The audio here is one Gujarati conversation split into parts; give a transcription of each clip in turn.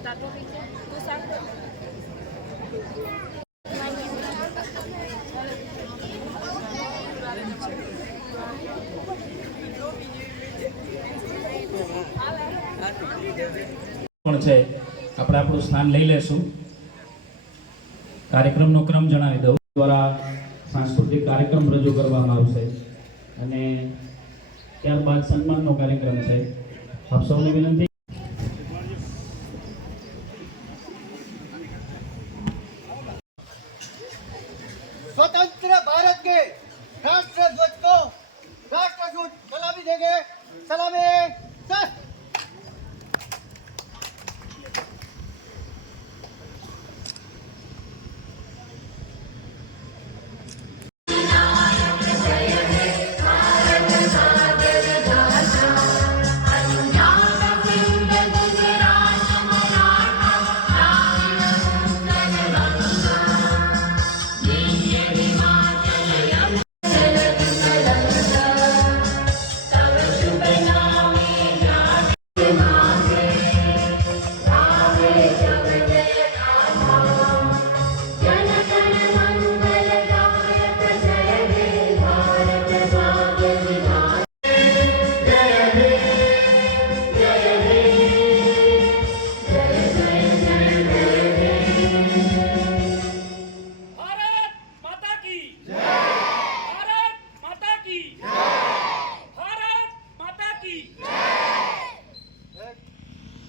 આપણે આપણું સ્થાન લઈ લેશું. કાર્યક્રમનો ક્રમ જણાવી દઉં. દ્વારા સાંસ્કૃતિક કાર્યક્રમ રજૂ કરવામાં આવશે અને ત્યારબાદ સન્માનનો કાર્યક્રમ છે. આપ સૌને વિનંતી. स्वतंत्र भारत के राष्ट्र ध्वज को राष्ट्रदूत सलामी देंगे. सलामी सर.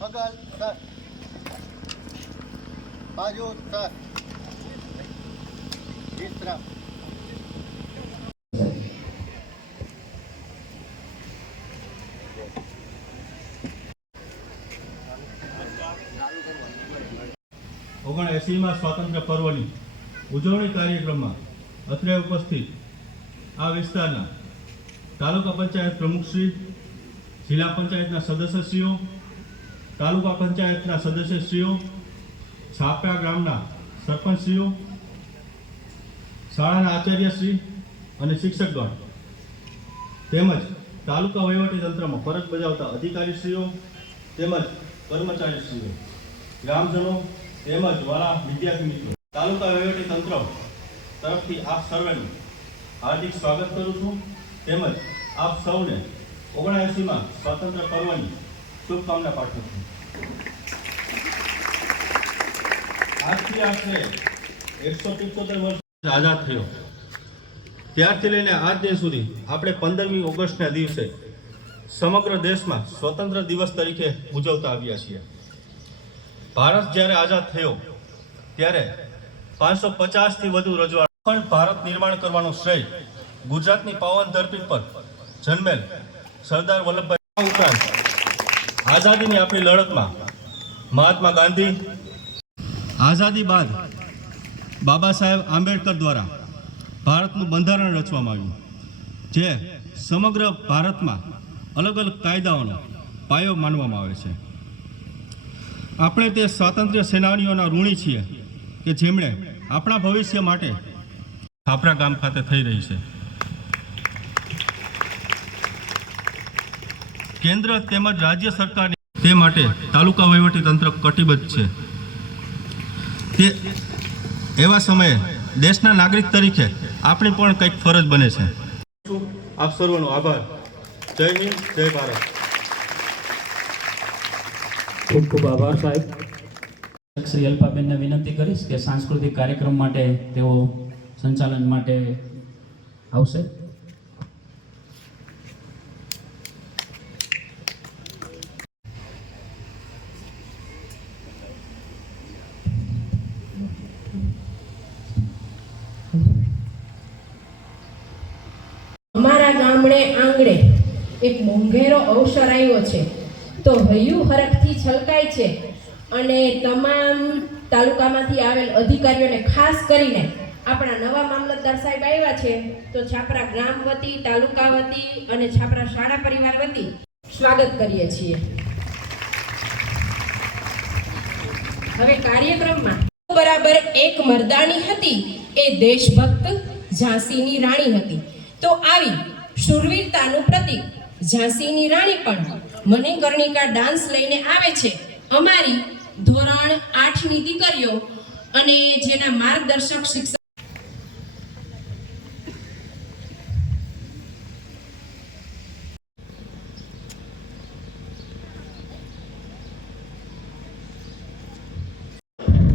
बगल सर, बाजू सर, इस तरफ. ઓગણએંસીમાં સ્વાતંત્ર્ય પર્વની ઉજવણી કાર્યક્રમમાં અત્રે ઉપસ્થિત આ વિસ્તારના તાલુકા પંચાયત પ્રમુખશ્રી, જિલ્લા પંચાયતના સદસ્યશ્રીઓ, તાલુકા પંચાયતના સદસ્યશ્રીઓ, છાપરા ગામના સરપંચશ્રીઓ, શાળાના આચાર્યશ્રી અને શિક્ષકગણ તેમજ તાલુકા વહીવટીતંત્રમાં ફરજ બજાવતા અધિકારીશ્રીઓ તેમજ કર્મચારીશ્રીઓ, ગ્રામજનો તેમજ વાલા વિદ્યાર્થી મિત્રો, તાલુકા વહીવટીતંત્ર તરફથી આપ સર્વેનું હાર્દિક સ્વાગત કરું છું. તેમજ આપ સૌને 79માં સ્વાતંત્ર્ય પર્વની શુભકામના પાઠવું છું. આજથી આશરે 175 વર્ષ આઝાદ થયો ત્યારથી લઈને આજ દિન સુધી આપણે 15મી ઓગસ્ટના દિવસે સમગ્ર દેશમાં સ્વતંત્ર દિવસ તરીકે ઉજવતા આવ્યા છીએ. ભારત જ્યારે આઝાદ થયો ત્યારે 550થી વધુ રજવાડા ભારત નિર્માણ કરવાનો શ્રેય ગુજરાતની પાવન ધરતી પર જન્મેલ સરદાર વલ્લભભાઈ ઉપરાંત આઝાદીની આપણી લડતમાં મહાત્મા ગાંધી, આઝાદી બાદ બાબા સાહેબ આંબેડકર દ્વારા ભારતનું બંધારણ રચવામાં આવ્યું, જે સમગ્ર ભારતમાં અલગ અલગ કાયદાઓનો પાયો માનવામાં આવે છે. આપણે તે સ્વાતંત્ર્ય સેનાનીઓના ઋણી છીએ કે જેમણે આપણા ભવિષ્ય માટે આપણા ગામ ખાતે થઈ રહી છે. કેન્દ્ર તેમજ રાજ્ય સરકારની તે માટે તાલુકા વહીવટીતંત્ર કટિબદ્ધ છે. તે એવા સમયે દેશના નાગરિક તરીકે આપણી પણ કંઈક ફરજ બને છે. આપ સર્વનો આભાર. જય હિન્દ, જય ભારત. ખૂબ ખૂબ આભાર સાહેબ. શ્રી અલ્પાબેનને વિનંતી કરીશ કે સાંસ્કૃતિક કાર્યક્રમ માટે તેઓ સંચાલન માટે આવશે. અમારા ગામડે આંગણે એક મોંઘેરો અવસર આવ્યો છે તો હૈયું હરખથી છલકાય છે અને તમામ તાલુકામાંથી આવેલ અધિકારીઓને ખાસ કરીને આપણા નવા મામલતદાર સાહેબ આવ્યા છે તો છાપરા ગ્રામ વતી, તાલુકા વતી અને છાપરા શાળા પરિવાર વતી સ્વાગત કરીએ છીએ. હવે કાર્યક્રમમાં બરાબર એક મર્દાની હતી એ દેશભક્ત ઝાંસીની રાણી હતી. તો આવી શૂરવીરતાનું પ્રતીક ઝાંસીની રાણી પણ મણિકર્ણિકા ડાન્સ લઈને આવે છે અમારી ધોરણ 8ની દીકરીઓ અને જેના માર્ગદર્શક શિક્ષક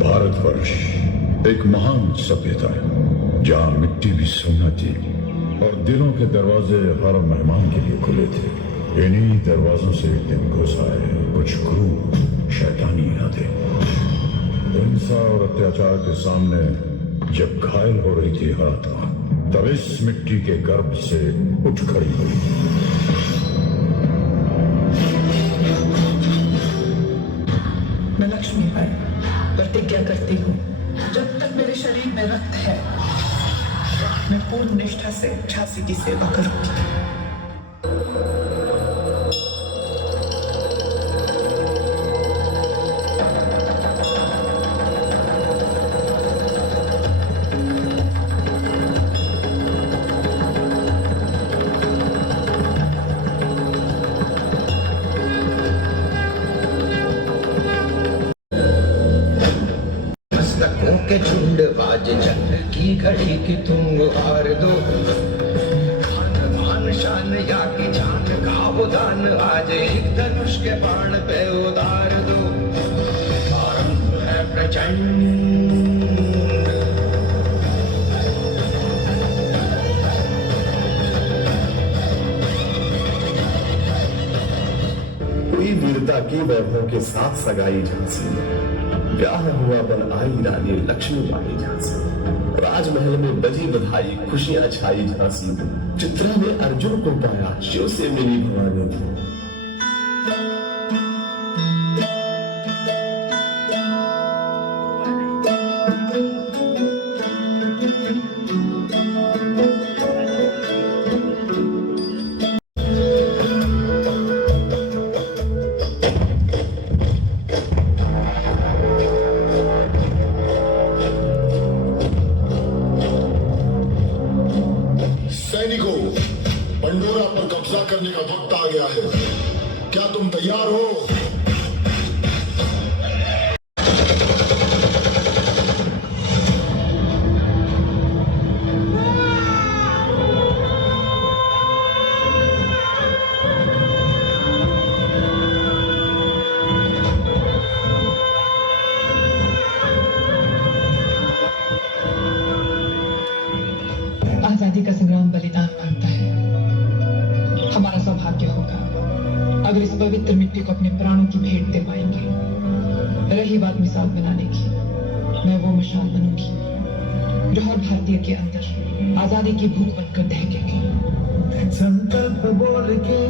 भारतवर्ष एक महान सभ्यता है जहाँ मिट्टी भी सोना थी और दिलों के दरवाजे हर मेहमान के लिए खुले थे। इन्हीं दरवाजों से एक दिन घुस आए कुछ क्रूर शैतानी इरादे। हिंसा और अत्याचार के सामने जब घायल हो रही थी हर आत्मा, तब इस मिट्टी के गर्भ से उठ खड़ी हुई। मैं लक्ष्मी बाई प्रतिज्ञा करती हूँ, जब तक मेरे शरीर में रक्त है मैं पूर्ण निष्ठा से झांसी की सेवा करूंगी। मस्तकों के झुंड बाज चंद्र की घड़ी की तुम हार दो। मान शान या की जान का वो दान आज एक धनुष के बाण पे उतार दो। आरंभ है प्रचंड। कोई वीरता की वैभव के साथ सगाई झांसी, ब्याह हुआ बन आई रानी लक्ष्मी बाई झांसी। राजमहल में बजी बधाई खुशियां छाई झांसी। चित्रा ने अर्जुन को पाया शिव से मेरी भवानी थी। सैनिकों, पंडोरा पर कब्जा करने का वक्त आ गया है। क्या तुम तैयार हो? आजादी का संग्राम बलिदान मांगता है। हमारा सौभाग्य होगा अगर इस पवित्र मिट्टी को अपने प्राणों की भेंट दे पाएंगे। रही बात मिसाल बनाने की, मैं वो मिसाल बनूंगी जो हर भारतीय के अंदर आजादी की भूख बनकर दहकेगी। संकल्प बोल के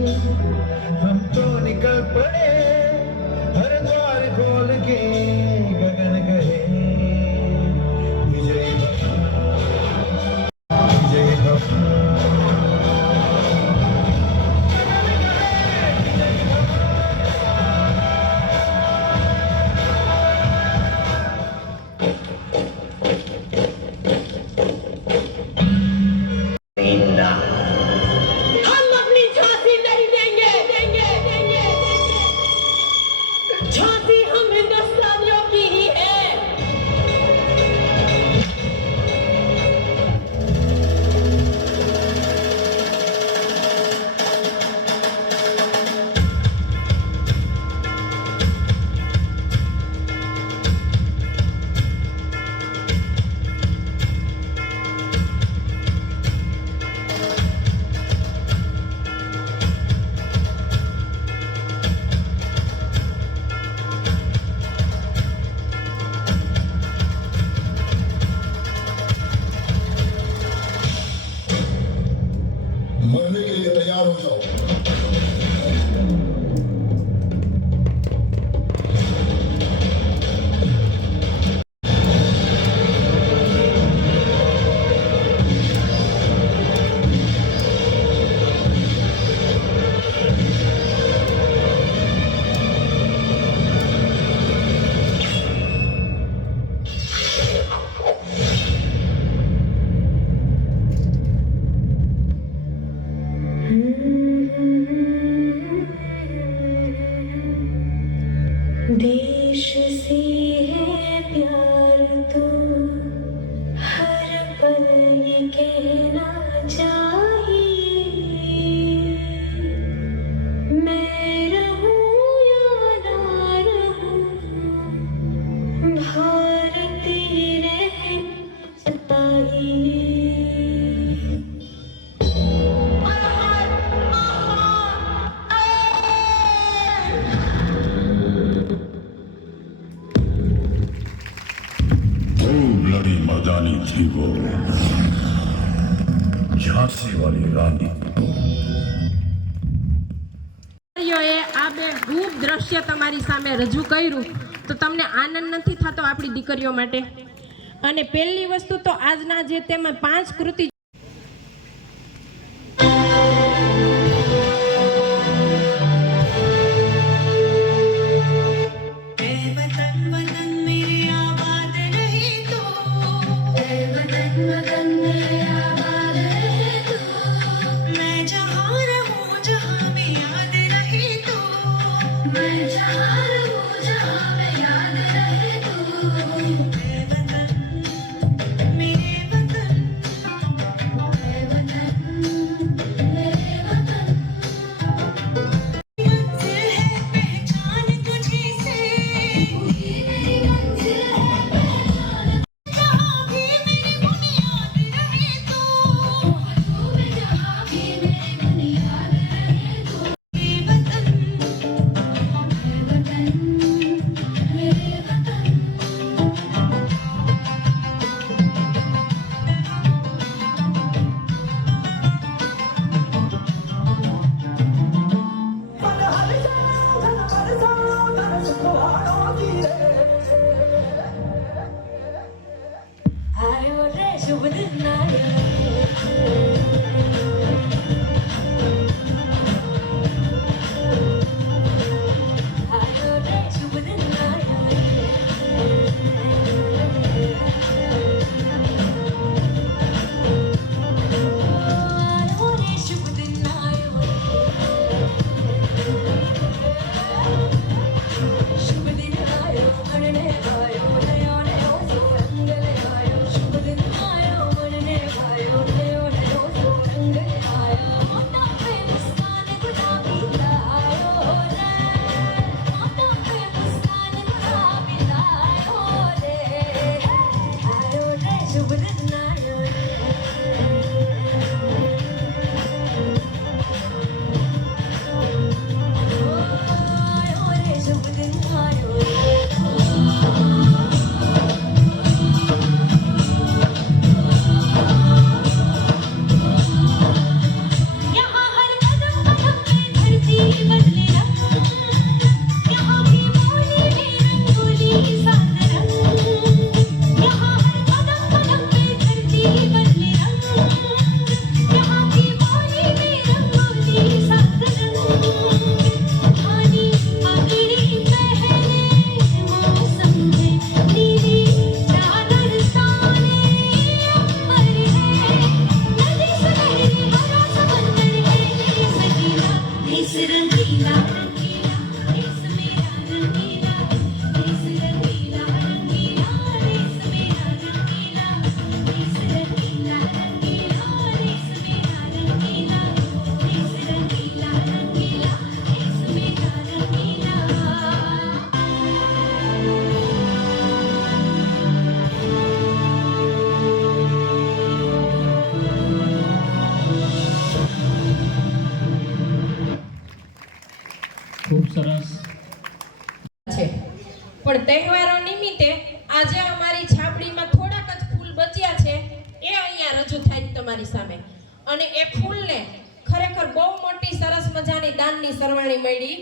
हम तो निकल पड़े, हर द्वार खोल के गगन गए। विजय विजय हम अपनी झांसी नहीं देंगे, झांसी हम हिंदुस्तानी पर ये कहना चाहिए, मैं रहूं या ना रहूं, भारती रहना चाहिए। लड़ी मर्दानी थी वो, झांसी वाली रानी। એ આ બે રૂપ દ્રશ્ય તમારી સામે રજૂ કર્યું તો તમને આનંદ નથી થતો આપણી દીકરીઓ માટે? અને પહેલી વસ્તુ તો આજના જે તેમાં 5 કૃતિ ખૂબ સરસ છે. પણ તહેવારો નિમિત્તે આજે અમારી છાપડીમાં થોડાક જ ફૂલ બચ્યા છે, એ અહીંયા રજૂ થાય છે તમારી સામે. અને એ ફૂલને ખરેખર બહુ મોટી સરસ મજાની દાનની સરવાણી મળી.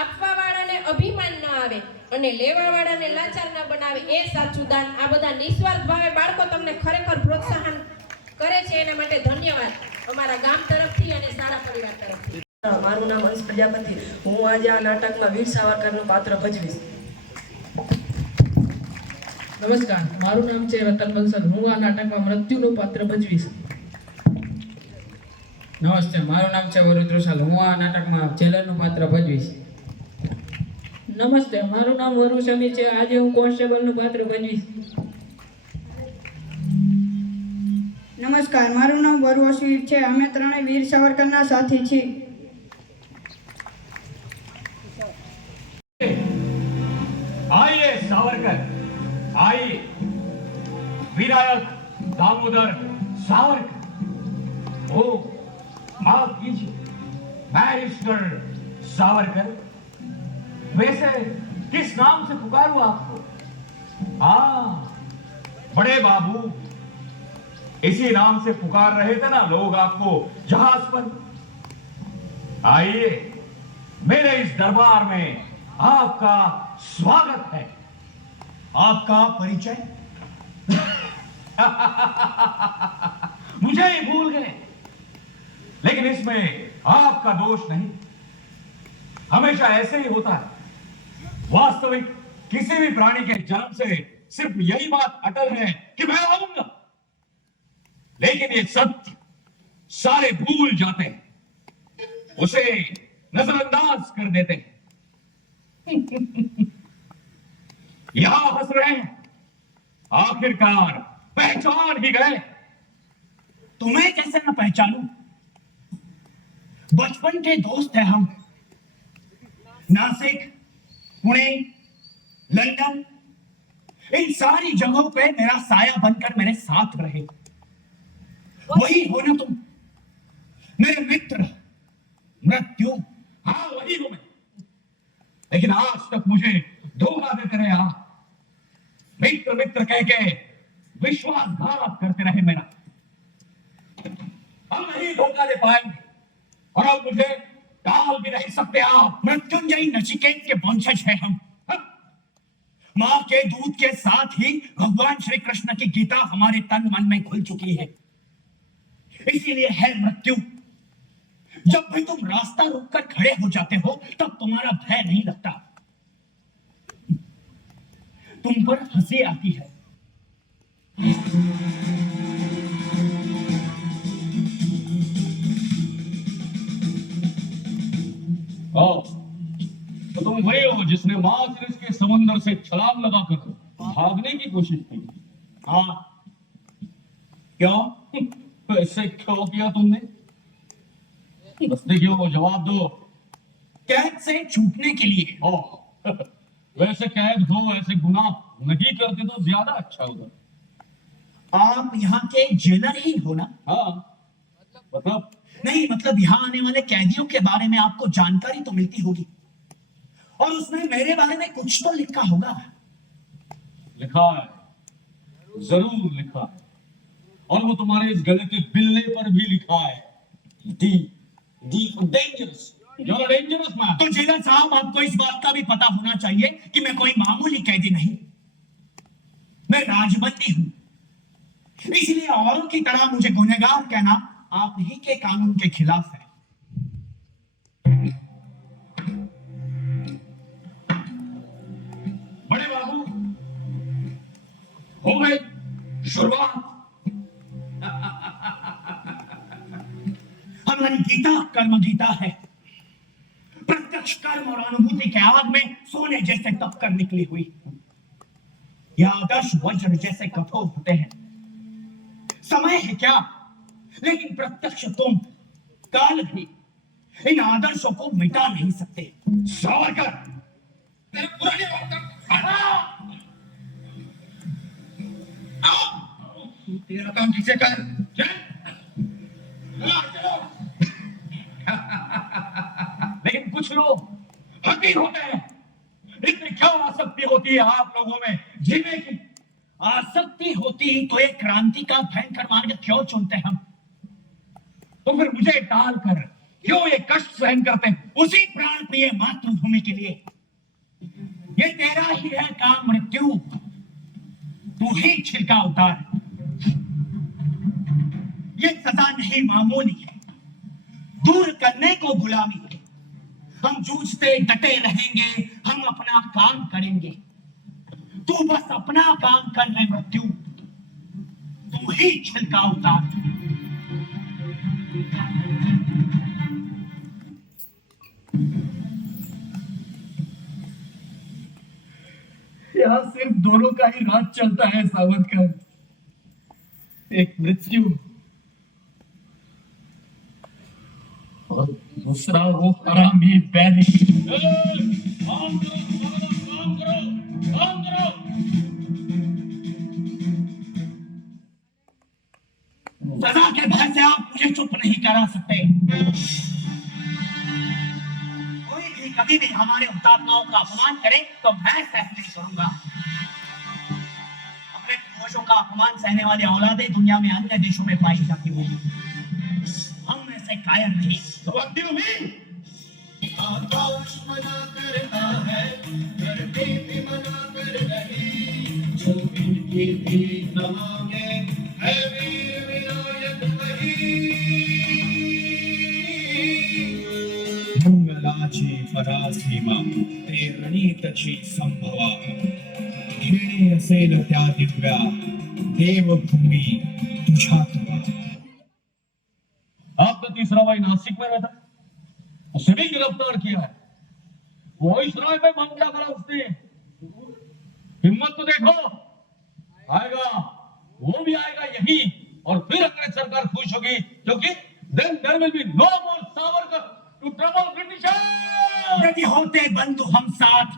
આપવા વાળાને અભિમાન ન આવે અને લેવા વાળાને લાચાર ન બનાવે, એ સાચું દાન. આ બધા નિસ્વાર્થ ભાવે બાળકો તમને ખરેખર પ્રોત્સાહન કરે છે, એના માટે ધન્યવાદ અમારા ગામ તરફથી અને શાળા પરિવાર તરફથી. મારું નામ હંસ પ્રજાપતિ. હું આજે આ નાટકમાં વીર સાવરકરનું પાત્ર ભજવીશ. નમસ્કાર, મારું નામ છે રતન બંસલ. હું આ નાટકમાં મૃત્યુનું પાત્ર ભજવીશ. નમસ્તે, મારું નામ છે વરુદ રુસાલ. હું આ નાટકમાં જેલરનું પાત્ર ભજવીશ. નમસ્તે, મારું નામ વરુ સમી છે. આજે હું કોન્સ્ટેબલનું પાત્ર ભજવીશ. નમસ્કાર, મારું નામ વરવશવીર છે. અમે ત્રણેય વીર સાવરકરના સાથી છીએ. आइए सावरकर, आइए. विनायक दामोदर सावरकर. ओ माफ कीजिए, बैरिस्टर सावरकर. वैसे किस नाम से पुकारूं आपको? हाँ, बड़े बाबू, इसी नाम से पुकार रहे थे ना लोग आपको जहाज पर. आइए, मेरे इस दरबार में आपका स्वागत है. आपका परिचय? मुझे ही भूल गए, लेकिन इसमें आपका दोष नहीं. हमेशा ऐसे ही होता है. वास्तविक किसी भी प्राणी के जन्म से सिर्फ यही बात अटल है कि मैं आऊंगा, लेकिन ये सत्य सारे भूल जाते हैं, उसे नजरअंदाज कर देते हैं. यहां हंस रहे हैं, आखिरकार पहचान ही गए. तुम्हें कैसे न पहचानूं? बचपन के दोस्त हैं हम. नासिक, पुणे, लंदन, इन सारी जगहों पे मेरा साया बनकर मेरे साथ रहे. वही हो ना तुम, मेरे मित्र मृत्यु. हाँ, वही हूं मैं. लेकिन आज तक मुझे धोखा देते रहे आप. मित्र मित्र कह के विश्वासघात करते रहे मेरा. हम नहीं धोखा दे पाएंगे, और अब मुझे टाल भी नहीं सकते आप. मृत्युंजयी नचिकेत के वंशज हैं हम. मां के दूध के साथ ही भगवान श्री कृष्ण की गीता हमारे तन मन में घुल चुकी है. इसीलिए है मृत्यु, जब भी तुम रास्ता रोककर खड़े हो जाते हो तब तुम्हारा भय नहीं लगता, तुम पर हंसी आती है. तो तुम वही हो जिसने मार्स के समंदर से छलांग लगाकर भागने की कोशिश की. हाँ, क्यों? ऐसे क्यों किया तुमने? क्यों? जवाब दो. कैद से छूटने के लिए. वैसे कैद हो, ऐसे गुनाह नहीं करते तो ज्यादा अच्छा होगा. आप यहाँ के जेलर ही हो ना? हाँ. मतलब? नहीं, मतलब यहाँ आने वाले कैदियों के बारे में आपको जानकारी तो मिलती होगी, और उसमें मेरे बारे में कुछ तो लिखा होगा. लिखा है, जरूर लिखा है, और वो तुम्हारे इस गले के बिल्ले पर भी लिखा है. Dangerous. You're a dangerous man. तो जेलर साहब, आपको इस बात का भी पता होना चाहिए कि मैं कोई मामूली कैदी नहीं, मैं राजबंदी हूं. इसलिए औरों की तरह मुझे गुनहगार कहना आप ही के कानून के खिलाफ है. बड़े बाबू, हो गई शुरुआत. हमारी गीता कर्म गीता है. प्रत्यक्ष कर्म और अनुभूति के आग में सोने जैसे तपकर निकली हुई. यह आदर्श वज्र जैसे कठोर होते हैं. समय है क्या, लेकिन प्रत्यक्ष तुम, काल भी इन आदर्शों को मिटा नहीं सकते. सावरकर, तेरे पुराने तेरा काम ठीक से कर. लेकिन कुछ लोग हकीर होते हैं. इतनी क्यों आसक्ति होती है आप लोगों में जीने की? आसक्ति होती तो एक क्रांति का भयंकर मार्ग क्यों चुनते हम? तो फिर मुझे टाल कर क्यों ये कष्ट सहन करते हैं? उसी प्राण प्रिय मातृभूमि के लिए. ये तेरा ही है काम मृत्यु, तू ही छिलका उतार. ये सजा नहीं मामूली है, दूर करने को गुलामी. हम जूझते डटे रहेंगे, हम अपना काम करेंगे. तू बस अपना काम कर ले मृत्यु, तू ही छिलका उतार. यहाँ सिर्फ दोनों का ही राज चलता है सावरकर. एक मृत्यु दूसरा वो हरामी बैरी। सजा के भय से आप मुझे चुप नहीं करा सकते। कोई भी कभी भी हमारे हुतात्माओं का अपमान करे तो मैं सहन नहीं करूंगा। अपने पूर्वजों का अपमान सहने वाली औलादें दुनिया में अन्य देशों में पाई जाती होंगी, हम ऐसे कायर नहीं। तो आकाश मना करता है, धरती भी मना कर रही, जो इनकी भी मांगे है वीर विनायक वही। मंगलाची परासीमा ते रणीतची संभवा, घेणे असेल त्या दिव्या देवभूमी तुझ्या तुला। आपका तीसरा भाई नासिक में रहता, उसे भी गिरफ्तार किया है। वो इस राय पे मन क्या करा उसने, हिम्मत तो देखो, आएगा, वो भी आएगा यही, और फिर अंग्रेज सरकार खुश होगी, क्योंकि then there will be no more Savarkar to trouble Britishers। यदि होते बंधु हम साथ,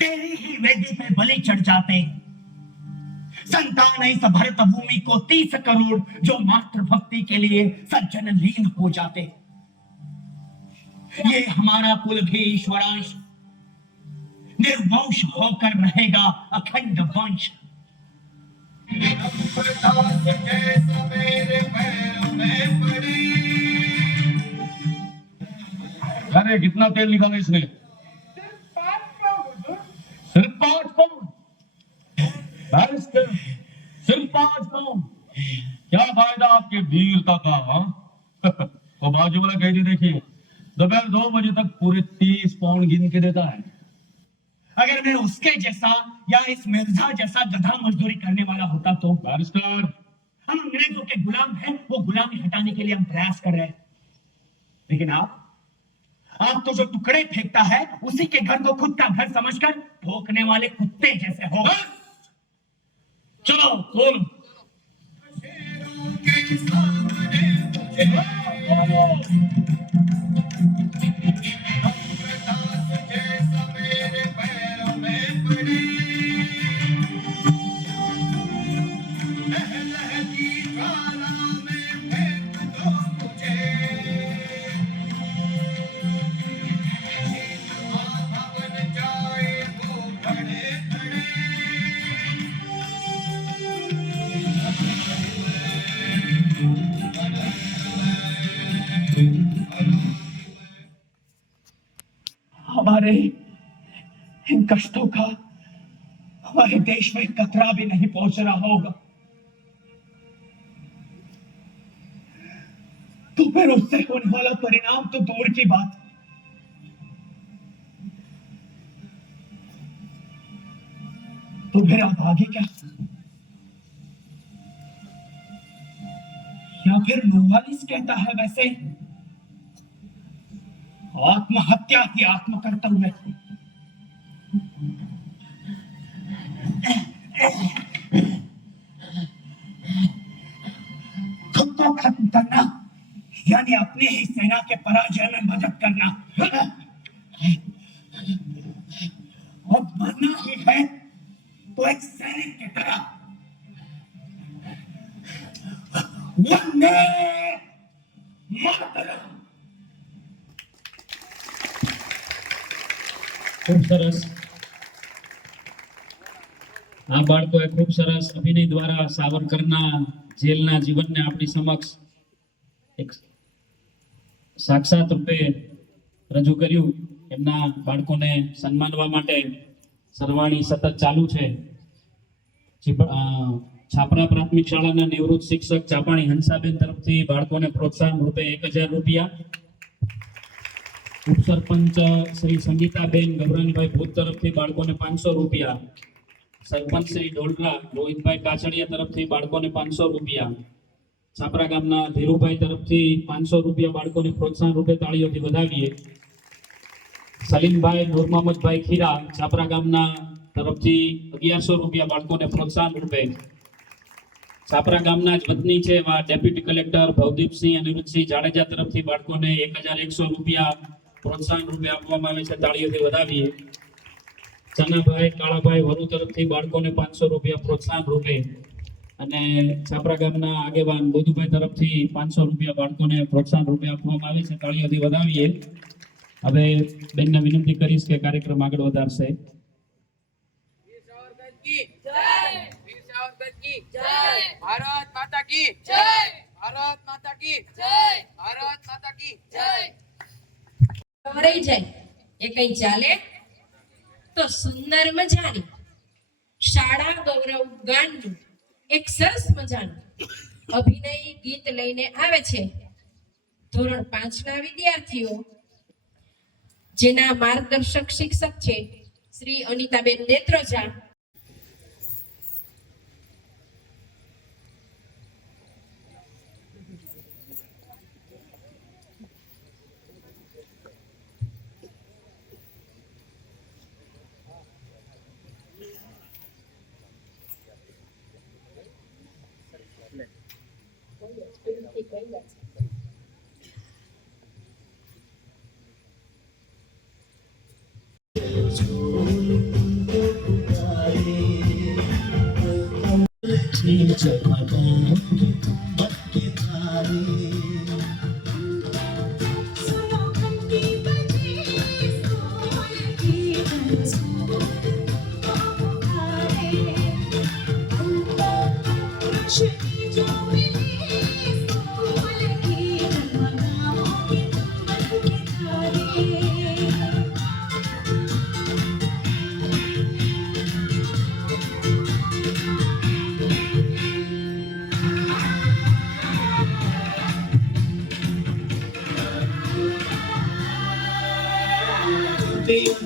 तेरी ही वेदी पे बलि चढ़ जाते। संतान इस भरत भूमि को 30 करोड़ जो मातृभक्ति के लिए सज्जन लीन हो जाते। ये हमारा कुल भी ईश्वरांश निर्वंश होकर रहेगा अखंड वंश। अरे कितना तेल निकाला इसने? सिर्फ 5 पाउंड। सिर्फ 5 पाउंड। क्या फायदा आपके वीरता का? हाँ वो बाजू वाला कैदी देखिए, दोपहर 2 बजे तक पूरे 30 पाउंड गिन के देता है। अगर मैं उसके जैसा या इस मिर्जा जैसा गधा मजदूरी करने वाला होता तो। बैरिस्टर, हम अंग्रेजों के गुलाम हैं, वो गुलामी हटाने के लिए हम प्रयास कर रहे हैं। लेकिन आप तो जो टुकड़े फेंकता है उसी के घर को खुद का घर समझकर भौंकने वाले कुत्ते जैसे हो। चलो खोल। हमारे इन कष्टों का हमारे देश में कतरा भी नहीं पहुंच रहा होगा, तो फिर उससे होने वाला परिणाम तो दूर की बात। तो फिर आप आगे क्या? या फिर नोवालिस कहता है वैसे, आत्महत्या की आत्मकर्तव्य। खुद को खत्म करना यानी अपने ही सेना के पराजय में मदद करना। और मरना ही है तो एक सैनिक की तरह। वंदे मातरम। ખૂબ સરસ. આ બાળકોએ ખૂબ સરસ અભિનય દ્વારા સાવરકરના જેલના જીવનને આપણી સમક્ષ એક સાક્ષાત રૂપે રજૂ કર્યું. એમના બાળકોને સન્માનવા માટે સરવાણી સતત ચાલુ છે. છાપરા પ્રાથમિક શાળાના નિવૃત્ત શિક્ષક ચાપાણી હંસાબેન તરફથી બાળકોને પ્રોત્સાહન રૂપે 1000 રૂપિયા. ઉપસરપંચ શ્રી સંગીતાબેન ગૌરાણીભાઈ ભૂત તરફથી બાળકોને 500 રૂપિયા. સરપંચ શ્રી ડોલરા રોહિતભાઈ કાછડિયા તરફથી બાળકોને 500 રૂપિયા. છાપરા ગામના ધીરુભાઈ તરફથી 500 રૂપિયા બાળકોને પ્રોત્સાહન રૂપે તાળીઓથી વધાવીએ. સલીમભાઈ નૂરમહમદભાઈ ખીરા છાપરા ગામના તરફથી 1100 રૂપિયા બાળકોને પ્રોત્સાહન રૂપે. છાપરા ગામના જ વતની છે એવા ડેપ્યુટી કલેક્ટર ભવદીપસિંહ અનિરુદ્ધસિંહ જાડેજા તરફથી બાળકોને 1100 રૂપિયા પ્રોત્સાહન રૂપે આપવામાં આવે છે. તાળીઓથી વધાવીએ. ચનાભાઈ કાળાભાઈ વરુ તરફથી બાળકોને 500 રૂપિયા પ્રોત્સાહન રૂપે અને છાપરા ગામના આગેવાન બોધુભાઈ તરફથી 500 રૂપિયા બાળકોને પ્રોત્સાહન રૂપે આપવામાં આવે છે. તાળીઓથી વધાવીએ. હવે બેનને વિનંતી કરીશ કે કાર્યક્રમ આગળ વધારશે. ભારત માતા કી જય. ભારત માતા કી જય. ભારત માતા કી જય. રહી જાય એ કઈ ચાલે તો સુંદર મજાની શાળા ગૌરવ ગાનનું એક સરસ મજાનું અભિનય ગીત લઈને આવે છે ધોરણ 5 ના વિદ્યાર્થીઓ, જેના માર્ગદર્શક શિક્ષક છે શ્રી અનિતાબેન નેત્રોજા.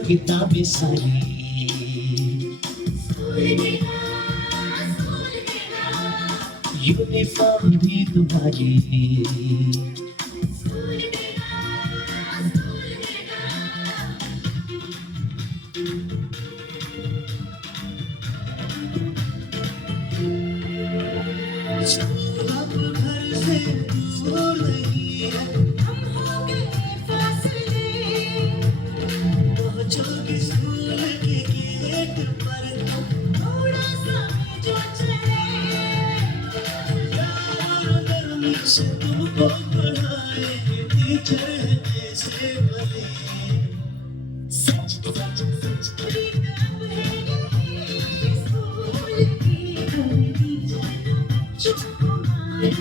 किताबें सारी यूनिफॉर्म भी तुम्हारी अब घर से दूर नहीं है, हम हो गए फासले, पहुंचोगे स्कूल के गेट पर तो थोड़ा सा जो चले, यार गर्मी से तुमको पढ़ाएंगे टीचर है कैसे भले, सच सच सच की कब है ये स्कूल की गर्मी जाना बच्चों को मारे।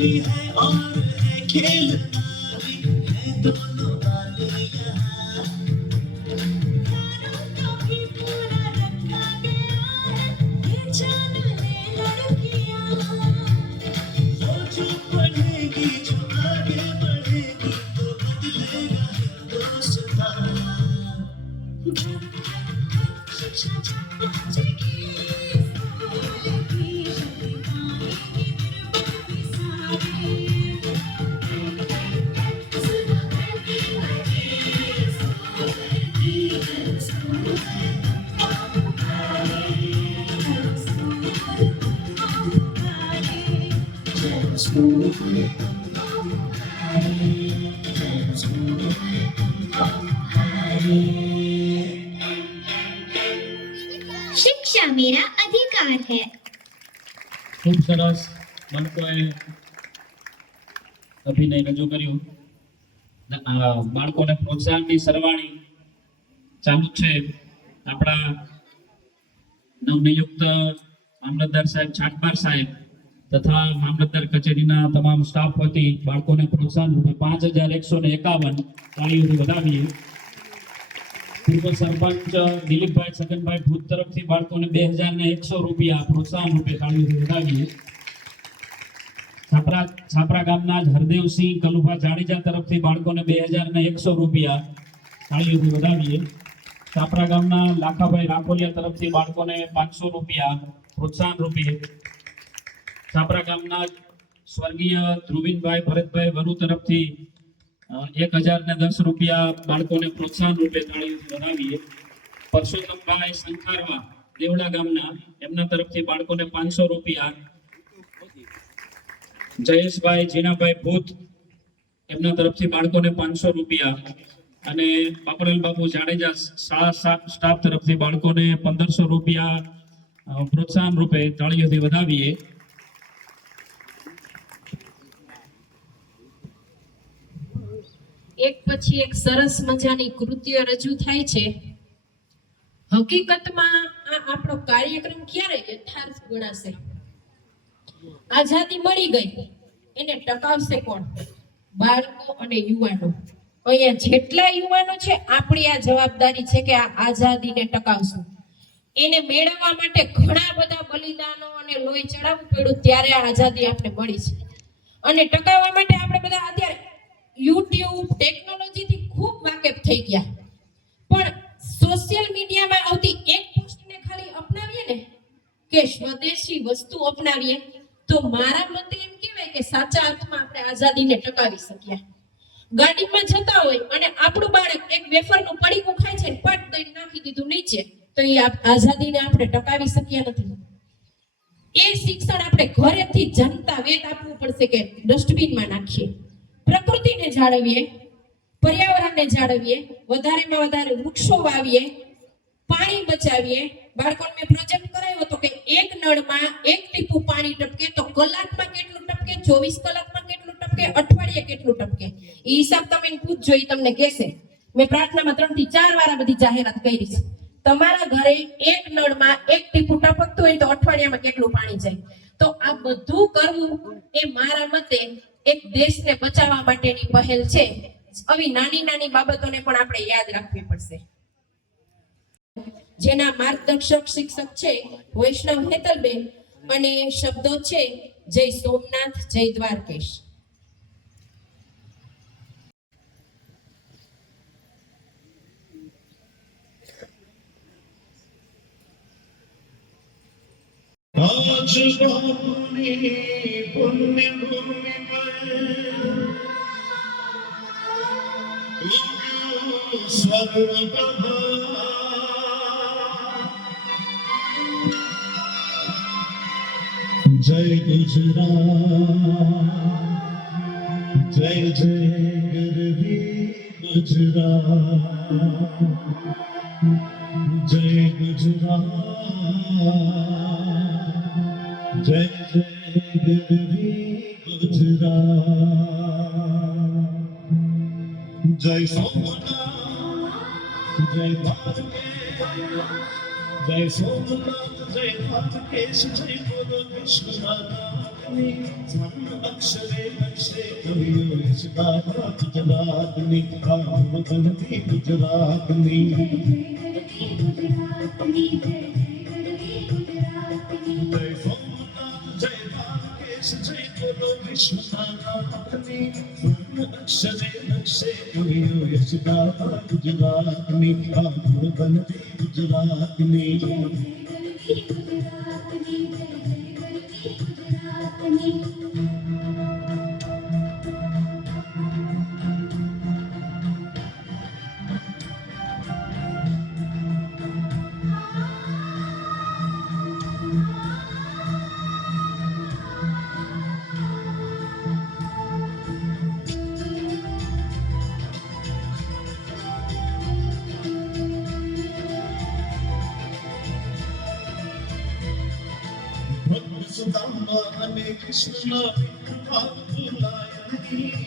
भी है और है खेलना भी है, दोनों वाले यहाँ का भी पूरा रखा गया है, ये जान ले लड़कियाँ, वो जो पढ़ेगी जो आगे बढ़ेगी तो बदलेगा हिंदुस्तान, शिक्षा जब पहुंचेगी स्कूल की शक्तियाँ शिक्षा मेरा अधिकार है. ખૂબ સરસ. બાળકોએ અભિનય રજૂ કર્યું. બાળકોને પ્રોત્સાહનની સરવાણી ચાલુ છે. આપણા નવનિયુક્ત મામલતદાર સાહેબ છાટબાર સાહેબ તથા મામલતદાર કચેરીના તમામ સ્ટાફ વતી બાળકોને પ્રોત્સાહન રૂપે 5151 તાળીઓથી વધાવીએ. પૂર્વ સરપંચ દિલીપભાઈ છગનભાઈ ભૂત તરફથી બાળકોને 2100 રૂપિયા પ્રોત્સાહન રૂપે તાળીઓથી વધાવીએ. છાપરા ગામના જ હરદેવસિંહ કલુભા જાડેજા તરફથી બાળકોને 2100 રૂપિયા તાળીઓથી વધાવીએ. છાપરા ગામના લાખાભાઈ રાખોલિયા તરફથી બાળકોને 500 રૂપિયા પ્રોત્સાહન રૂપે. છાપરા ગામના સ્વર્ગીય ધ્રુવીનભાઈ ભરતભાઈ વરુ તરફથી 1010 રૂપિયા બાળકોને પ્રોત્સાહન રૂપે તાળીઓથી વધાવીએ. પરસોત્તમભાઈ સંખારવા દેવડા ગામના એમના તરફથી બાળકોને 500 રૂપિયા. જયેશભાઈ જીનાભાઈ ભૂત એમના તરફથી બાળકોને 500 રૂપિયા અને બાપરેલ બાપુ જાડેજા સ્ટાફ તરફથી બાળકોને 1500 રૂપિયા પ્રોત્સાહન રૂપે તાળીઓથી વધાવીએ. એક પછી એક સરસ મજાની કૃતિઓ રજૂ થાય છે. હકીકતમાં આ આપણો કાર્યક્રમ ક્યારે યથાર્થ ગણાશે? આઝાદી મળી ગઈ, એને ટકાવશે કોણ? બાળકો અને યુવાનો. અહીંયા જેટલા યુવાનો છે, આપણી આ જવાબદારી છે કે આ આઝાદીને ટકાવશું. એને મેળવવા માટે ઘણા બધા બલિદાનો અને લોહી ચડાવવું પડ્યું, ત્યારે આ આઝાદી આપણે મળી છે. અને ટકાવવા માટે આપણે બધા અત્યારે યુટ્યુબ ટેકનોલોજીથી ખૂબ વાકેફ થઈ ગયા, પણ સોશિયલ મીડિયામાં આવતી એક પોસ્ટને ખાલી અપનાવીએ ને કે સ્વદેશી વસ્તુ અપનાવીએ તો મારા મતે એમ કહેવાય કે સાચા અર્થમાં આપણે આઝાદીને ટકાવી શક્યા. ગાડીમાં જતા હોય અને આપણું બાળક એક વેફરનું પડીકું ખાય છે, પટ દઈને નાખી દીધું નીચે, તો એ આઝાદીને આપણે ટકાવી શક્યા નથી. એ શિક્ષણ આપણે ઘરેથી જનતા વેત આપવું પડશે કે ડસ્ટબિનમાં નાખીએ, પ્રકૃતિને જાળવીએ, પર્યાવરણને જાળવીએ, વધારેમાં વધારે વૃક્ષો વાવીએ, પાણી બચાવીએ. બાળકોને મેં પ્રોજેક્ટ કરાયો હતો કે એક નળમાં એક ટીપું પાણી ટપકે તો કલાકમાં કેટલું ટપકે, 24 કલાકમાં કેટલું ટપકે, અઠવાડિયે કેટલું ટપકે. એ હિસાબ તમે પૂછજો, એ તમને કહેશે. મેં પ્રાર્થનામાં 3 થી 4 વાર આ બધી જાહેરાત કરી છે. તમારા ઘરે એક નળમાં એક ટીપું ટપકતું હોય તો અઠવાડિયામાં કેટલું પાણી જાય. તો આ બધું કરવું એ મારા મતે એક દેશને બચાવવા માટેની પહેલ છે. આવી નાની નાની બાબતોને પણ આપણે યાદ રાખવી પડશે. જેના માર્ગદર્શક શિક્ષક છે વૈષ્ણવ હેતલબેન અને શબ્દો છે જય સોમનાથ જય દ્વારકેશ. आज अपनी पुण्य भूमि पर स्वर्ण प्रभा जय गुजरात जय जय गरवी गुजरात जय गुजरात जय जय गरवी गुजरात जय सोमनाथ जय द्वारकेश जय सोमनाथ जय द्वारकेश जय बोलो विश्वनाथनी स्वर्ण अक्षरे अक्षे कवियो इसका गुजरातनी वतनती गुजरातनी जय सोमनाथ जय द्वारकेश जय बोलो विश्वनाथनी स्वर्ण अक्षरे अक्षे कवियो इसका गुजरातनी वतनती गुजरातनी सुदामा ने कृष्ण नाम भाव बुलाया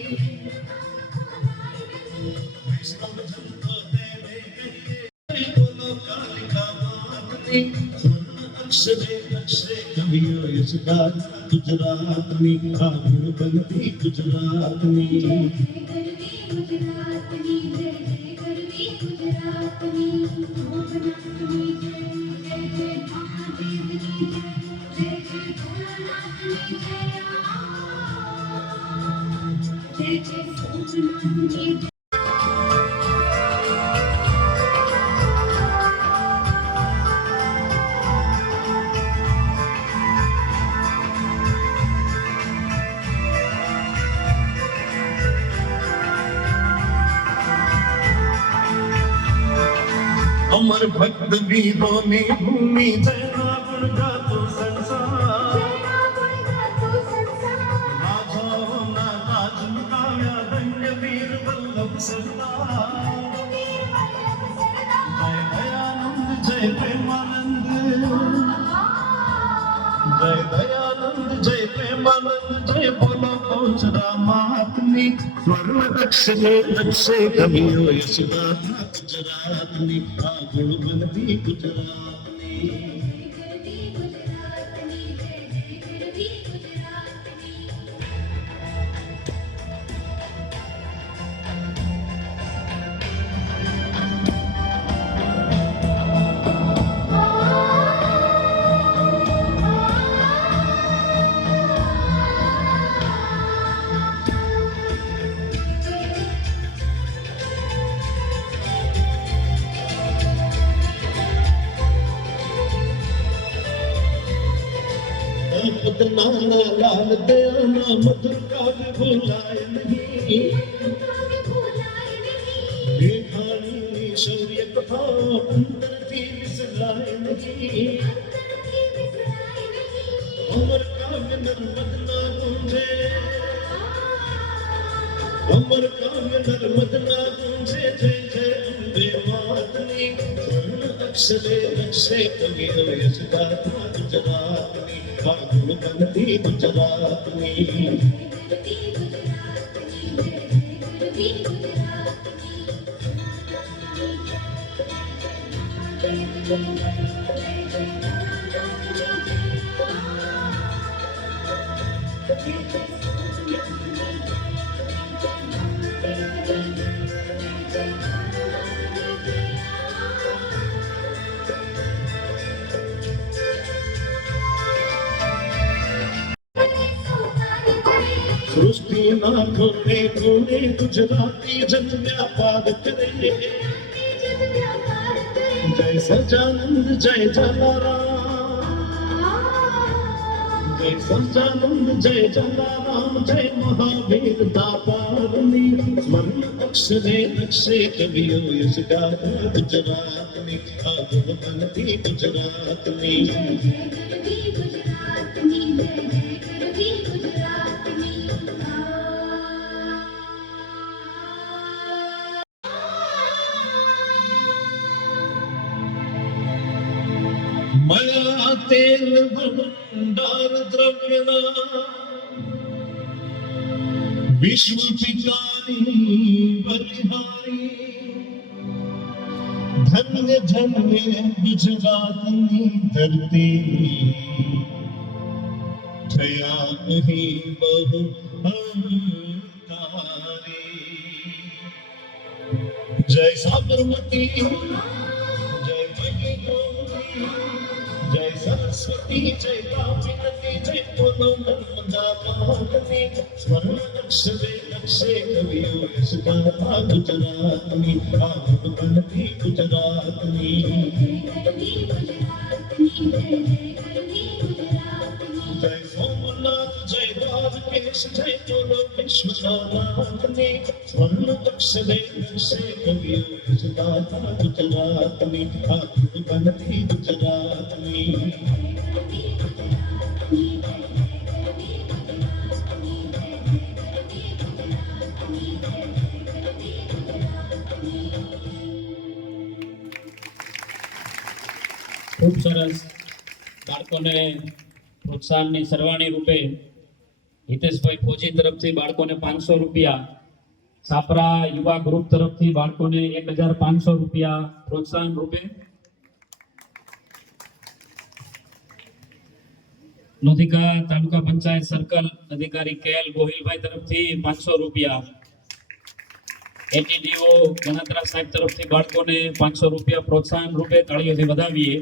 ની અક્ષરે અક્ષરે કવિઓ યશગાત ગુજરાતની આ ગુણવંતી ગુજરાતની अमर भक्त वीरों ने भूमि जयना गुण गातो संसार राजाओं ना ताज लुटाया धन्य वीर वल्लभ सरदार जय दयानंद जय प्रेमानंद जय दयानंद जय प्रेमानंद जय बोलो पहुंच रामात्मी स्वर्ण अक्षरे अक्षय कवियो यशगात गुजरातनी आ गुणवंती गुजरातनी नाना लाल दयाना मधुर काल भुलाए नहीं मेघानी शौर्य कथा अंतर थी विसराए नहीं अमर काव्य नर्मदा गूंजे अमर काव्य नर्मदा गूंजे जय जय अम्बे मातनी स्वर्ण अक्षरे अक्षय कवियो यशगात गुजरातनी आ गुणवंती गुजरातनी सृष्टि ना कोने कोने गुजराती जन व्यापार करे जय सजानंद जय जलाराम जय सजानंद जय जलाराम जय महावीर दातारनी स्वर्ण अक्षरे अक्षय कवियो यशगात गुजरातनी आ गुणवंती गुजरातनी मया तेल भंडार द्रव्यना विश्व पितानी बलिहारी धन्य धन्य गुजरातनी धरती जया ही बहु अवतारी जय साबरमती जय भगवती जय सरस्वती जय कामिनी जय बोलो नर्मदा महानदी स्वर्ण अक्षरे अक्षय कवियो यशगात गुजरातनी आ गुणवंती गुजरातनी जय सोमनाथ जय द्वारकेश जय बोलो विश्वनाथनी स्वर्ण अक्षरे अक्षय कवियो यशगात गुजरातनी आ गुणवंती गुजरातनी ખૂબ સરસ બાળકોને પ્રોત્સાહનની સરવાણી રૂપે હિતેશભાઈ ફોજી તરફથી બાળકોને 500 રૂપિયા, છાપરા યુવા ગ્રુપ તરફથી બાળકોને 1500 રૂપિયા પ્રોત્સાહન રૂપે, લોધિકા તાલુકા પંચાયત સર્કલ અધિકારી કેએલ ગોહિલભાઈ તરફથી 500 રૂપિયા, એટીડીઓ ગણાત્રા સાહેબ તરફથી બાળકોને 500 રૂપિયા પ્રોત્સાહન રૂપે તાળીઓથી વધાવીએ.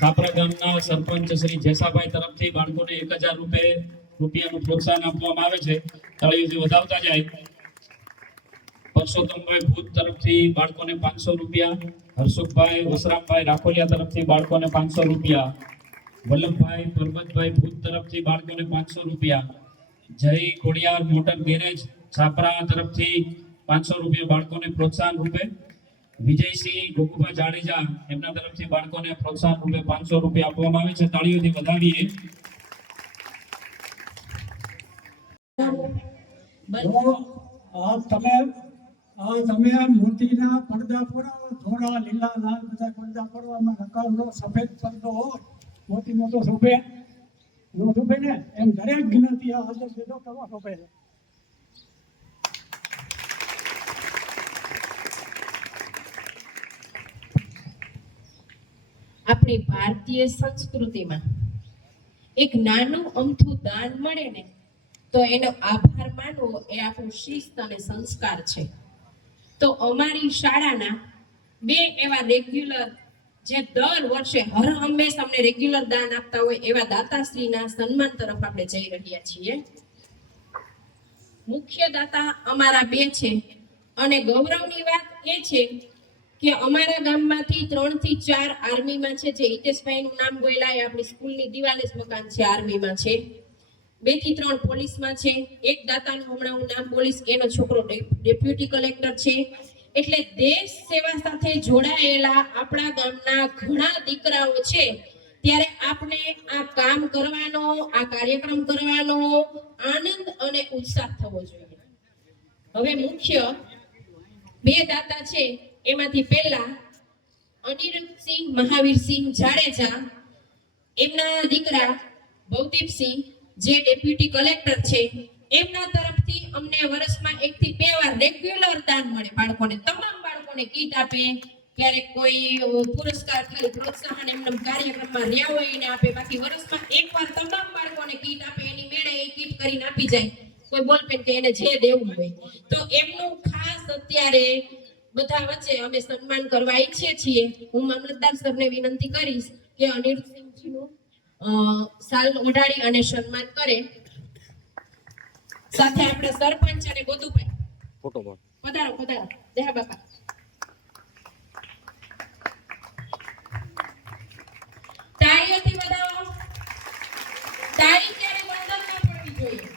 છાપરા ગામના સરપંચ શ્રી જેસાભાઈ તરફથી બાળકોને 1000 રૂપિયાનું પ્રોત્સાહન આપવામાં આવે છે, તાળીઓથી વધાવતા જાય. પરસોત્તમભાઈ ભૂત તરફથી બાળકોને 500 રૂપિયા, હર્ષુખભાઈ વસરામભાઈ રાખોલિયા તરફથી બાળકોને 500 રૂપિયા, વલ્લભભાઈ પરબતભાઈ ભૂત તરફથી બાળકોને 500 રૂપિયા, જય ખોડિયાર મોટર ગેરેજ છાપરા તરફથી 500 રૂપિયા બાળકોને પ્રોત્સાહન રૂપે, વિજયસિંહ ગોકુભા જાડેજા એમના તરફથી બાળકોને પ્રોત્સાહન રૂપે 500 રૂપિયા આપવામાં આવે છે, તાળીઓથી વધાવીએ. તમે મોતીના પડદા પડાવો, ધોળા લીલા લાલ બધા પડદા પડવામાં નકારો સફેદ પડદો હોય, મોતીનો તો શોભે નો શોભે ને, એમ દરેક જ્ઞાતિ આ હાજર બેઠો કરવા શોભે છે. આપણી ભારતીય સંસ્કૃતિમાં એક નાનું અમથું દાન મળે ને તો એનો આભાર માનવો એ આપણું શિસ્ત અને સંસ્કાર છે. તો અમારી શાળાના 2 એવા રેગ્યુલર જે દર વર્ષે હર હંમેશા અમને રેગ્યુલર દાન આપતા હોય એવા દાતાશ્રીના સન્માન તરફ આપણે જઈ રહ્યા છીએ. મુખ્ય દાતા અમારા 2 છે અને ગૌરવની વાત એ છે કે અમારા ગામમાંથી 3 થી 4 આર્મીમાં છે. જે હિતેશભાઈનું નામ બોલ્યા એ આપણી સ્કૂલની દિવાલે જ મકાન છે, આર્મીમાં છે. 2 થી 3 પોલીસમાં છે. એક દાતાનું હમણાં હું નામ બોલીશ, એનો છોકરો ડેપ્યુટી કલેક્ટર છે. એટલે દેશ સેવા સાથે જોડાયેલા આપણા ગામના ઘણા દીકરાઓ છે. ત્યારે આપણે આ કામ કરવાનો, આ કાર્યક્રમ કરવાનો આનંદ અને ઉત્સાહ થવો જોઈએ. હવે મુખ્ય 2 દાતા છે, એમાંથી પહેલા અનિરુદ્ધસિંહ મહાવીરસિંહ જાડેજા, એમના દીકરા ભવદીપસિંહ જે ડેપ્યુટી કલેક્ટર છે, એમના તરફથી અમને વર્ષમાં 1 થી 2 વાર રેગ્યુલર દાન મળે. બાળકોને, તમામ બાળકોને કીટ આપે. ક્યારેક કોઈ પુરસ્કાર ખાલી પ્રોત્સાહન એમના કાર્યક્રમમાં રહ્યા હોય એને આપે. બાકી વર્ષમાં 1 વાર તમામ બાળકોને કીટ આપે. એની મેળે એ કીટ કરીને આપી જાય, કોઈ બોલપેન કે એને જે દેવું હોય. તો એમનું ખાસ અત્યારે બધા વચ્ચે અમે સન્માન કરવા ઈચ્છીએ છીએ. હું મામલતદાર સાહેબને વિનંતી કરીશ કે અનિરુદ્ધસિંહજીનું સાલ ઓઢાડી અને સન્માન કરે. સાથે આપણા સરપંચ અને ગોદુભાઈ પધારો પધારો દેહા બાપા. તાળીઓથી વધાવો. તાળી ક્યારે બંધ ન પડવી જોઈએ.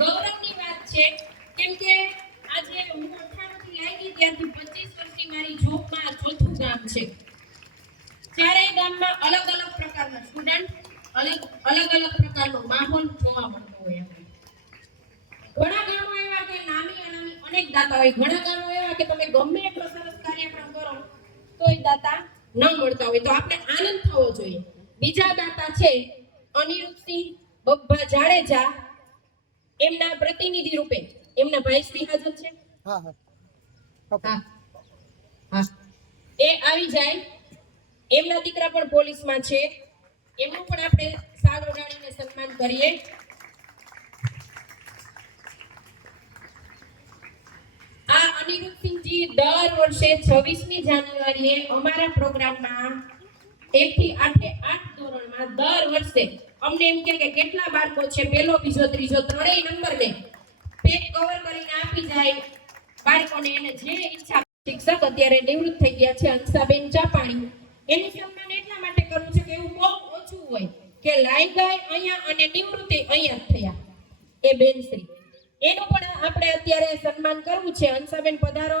ગૌરવની વાત છે કેમ કે આજે હું 98 થી લાગી ત્યારથી 25 વર્ષથી મારી જોબમાં 4થું ગામ છે. ચારેય ગામમાં અલગ અલગ પ્રકારના સ્ટુડન્ટ, અલગ અલગ પ્રકારનો માહોલ જોવા મળતો હોય. ઘણા ગામો એવા કે નામી અનામી અનેક દાતા હોય, ઘણા ગામો એવા કે તમે ગમે એટલો સરસ કાર્યક્રમ કરો તોય દાતા ન મળતા હોય. તો આપણે આનંદ થવો જોઈએ. બીજા દાતા છે અનિરુદ્ધસિંહ બબ્બા જાડેજા, એમના પ્રતિનિધિ રૂપે એમના ભાઈ શ્રી હાજર છે. એ આવી જાય. એમના દીકરા પણ પોલીસમાં છે, એમનું પણ આપણે સાલ ઓઢાડીને સન્માન કરીએ. આ અનિરુદ્ધસિંહજી દર વર્ષે 26મી જાન્યુઆરીએ અમારા પ્રોગ્રામમાં 1 થી 8 ધોરણમાં દર વર્ષે અમને એમ કે કેટલા બાળકો છે, પહેલો બીજો ત્રીજો 3 નંબરને પેક કવર કરીને આપી જાય બાળકોને. એને જે ઈચ્છા. શિક્ષક અત્યારે નિવૃત્ત થઈ ગયા છે હંસાબેન ચાપાણી. એનું સન્માન એટલા માટે કરવું છે કે એવું બહુ ઓછું હોય કે લાઈ ગઈ અહીંયા અને નિવૃત્તિ અહીંયા થયા એ બેનશ્રી. એનું પણ આપણે અત્યારે સન્માન કરવું છે. હંસાબેન પધારો.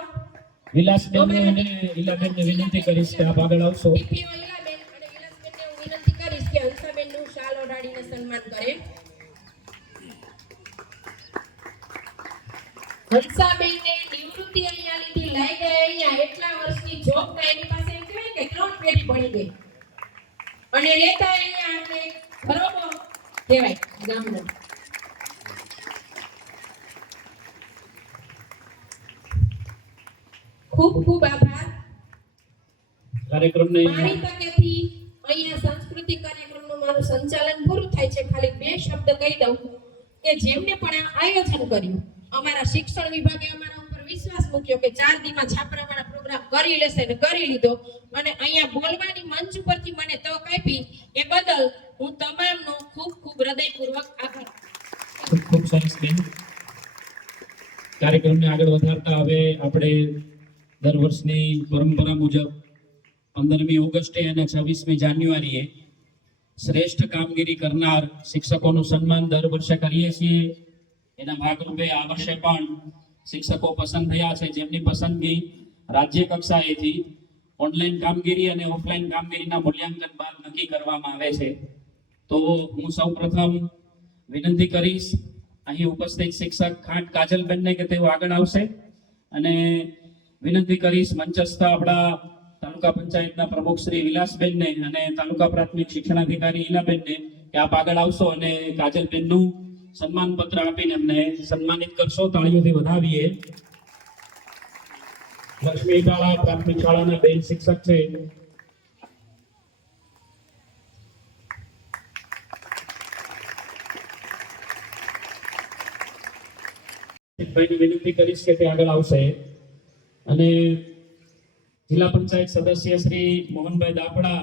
વિલાસબેનને અને ઈલાબેનને વિનંતી કરીશ કે આપ આગળ આવશો. ઈલાબેન અને વિલાસબેનને હું વિનંતી કરીશ કે હંસાબેનનું શાલ ઓઢાડીને સન્માન કરે. હંસાબેનને નિવૃત્તિ અહીંયા લીધી, લાઈ ગઈ અહીંયા, એટલા વર્ષની જોબ ના એની પાસે એમ કહેવાય કે 3 પેઢી ભણી ગઈ અને લેતા અહીંયા આપણે ઘરોનો કહેવાય ગામનો. ખૂબ ખૂબ આભાર. કાર્યક્રમને મારી તકેથી અહીંયા સાંસ્કૃતિક કાર્યક્રમનું મારું સંચાલન પૂરું થાય છે. ખાલી 2 શબ્દ કહી દઉં કે જેમને પણ આ આયોજન કર્યું, અમારા શિક્ષણ વિભાગે અમારા ઉપર વિશ્વાસ મૂક્યો કે 4 દીમાં છાપરાવાળા પ્રોગ્રામ કરી લેશે ને કરી લીધો, અને અહીંયા બોલવાની મંચ ઉપરથી મને તક આપી એ બદલ હું તમામનો ખૂબ ખૂબ હૃદયપૂર્વક આભાર. ખૂબ ખૂબ સરસ બેન. કાર્યક્રમને આગળ વધારતા હવે આપણે દર વર્ષની પરંપરા મુજબ 15મી ઓગસ્ટે અને 26મી જાન્યુઆરીએ શ્રેષ્ઠ કામગીરી કરનાર શિક્ષકોનું સન્માન દર વર્ષે કરીએ છીએ. એના ભાગરૂપે આ વર્ષે પણ શિક્ષકો પસંદ થયા છે, જેમની પસંદગી રાજ્ય કક્ષાએથી ઓનલાઈન કામગીરી અને ઓફલાઈન કામગીરીના મૂલ્યાંકન બાદ નક્કી કરવામાં આવે છે. તો હું સૌપ્રથમ વિનંતી કરીશ અહીં ઉપસ્થિત શિક્ષક ખાંટ કાજલબેનને કે તેઓ આગળ આવશે, અને વિનંતી કરીશ મંચસ્થ આપણા તાલુકા પંચાયતના પ્રમુખ શ્રી વિલાસબેનને અને તાલુકા પ્રાથમિક શિક્ષણાધિકારી ઈલાબેનને કે આપ આગળ આવશો અને કાજલબેનનું સન્માન પત્ર આપીને એમને સન્માનિત કરશો. તાળીઓથી વધાવીએ. લક્ષ્મી શાળા પ્રાથમિક શાળાના બેન શિક્ષક છે. ભાઈને વિનંતી કરીશ કે તે આગળ આવશે, અને જિલ્લા પંચાયત સદસ્ય શ્રી મોહનભાઈ દાપડા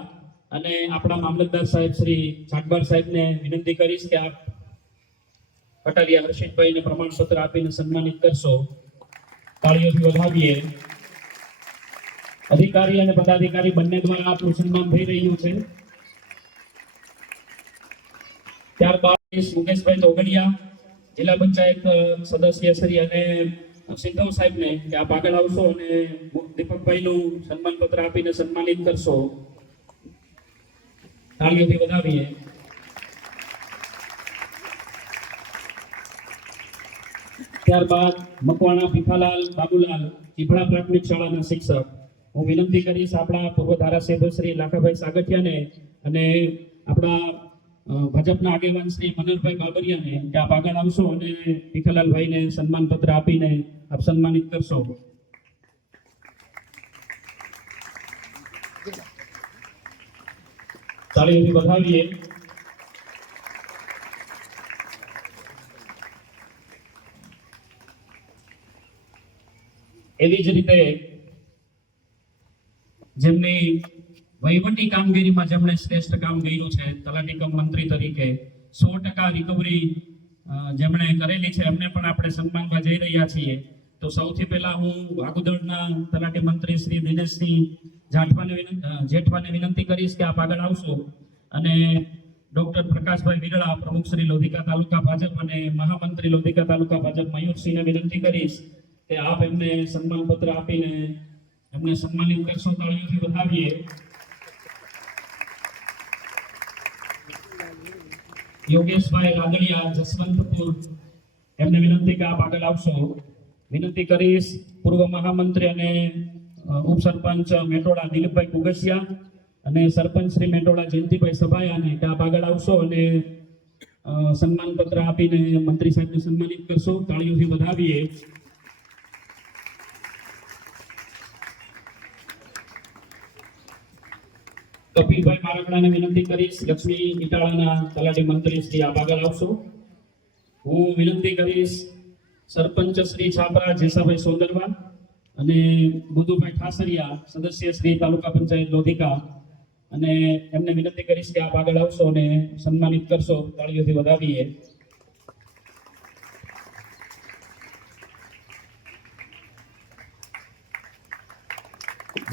અને આપણા મામલતદાર સાહેબ શ્રી ચાટબાર સાહેબને વિનંતી કરીશ કે આપ કટારિયા હર્ષિતભાઈને પ્રમાણપત્ર આપીને સન્માનિત કરશો. તાળીઓથી વધાવીએ. અધિકારી અને પદાધિકારી બંને દ્વારા આપનું સન્માન થઈ રહ્યું છે. ત્યારબાદ મુકેશભાઈ તોગડિયા જિલ્લા પંચાયત સદસ્ય શ્રી અને સિંધવ સાહેબને કે આપ આગળ આવશો અને દીપકભાઈનું સન્માન પત્ર આપીને સન્માનિત કરશો. તાળીઓથી વધાવીએ. ત્યારબાદ મકવાણા ભીખાલાલ બાબુલાલ ચીભડા પ્રાથમિક શાળાના શિક્ષક, હું વિનંતી કરીશ આપણા પૂર્વ ધારાસભ્ય શ્રી લાખાભાઈ સાગઠિયાને અને આપણા ભાજપના આગેવાન શ્રી મનોહરભાઈ બાબરિયાને કે આપ આગળ આવશો અને ભીખાલાલભાઈને સન્માન પત્ર આપીને આપ સન્માનિત કરશો. તાળીઓથી વધાવીએ. એવી જ રીતે જેમની વહીવટી કામગીરીમાં જેમણે શ્રેષ્ઠ કામ કર્યું છે, તલાટી કમ મંત્રી તરીકે 100% રિકવરી જેમણે કરેલી છે, એમને પણ આપણે સન્માનવા જઈ રહ્યા છીએ. તો સૌથી પહેલા હું વાગુદળના તલાટી મંત્રી શ્રી દિનેશસિંહ જેઠવાને વિનંતી કરીશ કે આપ આગળ આવશો, અને ડોક્ટર પ્રકાશભાઈ વિરળા પ્રમુખ શ્રી લોધિકા તાલુકા ભાજપ અને મહામંત્રી લોધિકા તાલુકા ભાજપ મયુરસિંહને વિનંતી કરીશ કે આપ એમને સન્માન પત્ર આપીને એમને સન્માનિત કરશો. તાળીઓથી વધાવીએ. યોગેશભાઈ રાદડિયા જસવંતપુર, એમને વિનંતી કે આપ આગળ આવશો. વિનંતી કરીશ પૂર્વ મહામંત્રી અને ઉપસરપંચ મેટોડા દિલીપભાઈ કુગસિયા અને સરપંચ શ્રી મેટોડા જયંતિભાઈ સભાયાને કે આપ આગળ આવશો અને સન્માન પત્ર આપીને મંત્રી સાહેબને સન્માનિત કરશો. તાળીઓથી વધાવીએ. કપિલભાઈ મારકડાને વિનંતી કરીશ લક્ષ્મી ઇટાળાના તલાટી મંત્રી શ્રી આપ આગળ આવશો. હું વિનંતી કરીશ સરપંચ શ્રી છાપરા જેસાભાઈ સોંદરવા અને બુધુભાઈ ઠાસરિયા સદસ્ય શ્રી તાલુકા પંચાયત લોધિકા, અને એમને વિનંતી કરીશ કે આપ આગળ આવશો અને સન્માનિત કરશો. તાળીઓથી વધાવીએ.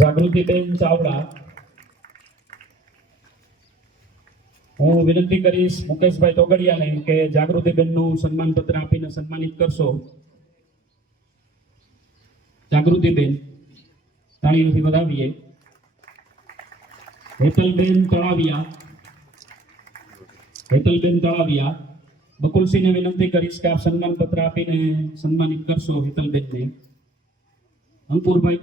જાગૃતિબેન ચાવડા, હું વિનંતી કરીશ મુકેશભાઈ તોગડિયાને કે જાગૃતિબેનનું સન્માન પત્ર આપીને સન્માનિત કરશો. જાગૃતિબેન, તાળીઓથી વધાવીએ. હેતલબેન તળાવિયા, બકુલસિંહને વિનંતી કરીશ કે આપ સન્માન પત્ર આપીને સન્માનિત કરશો હેતલબેનને. અંકુરભાઈ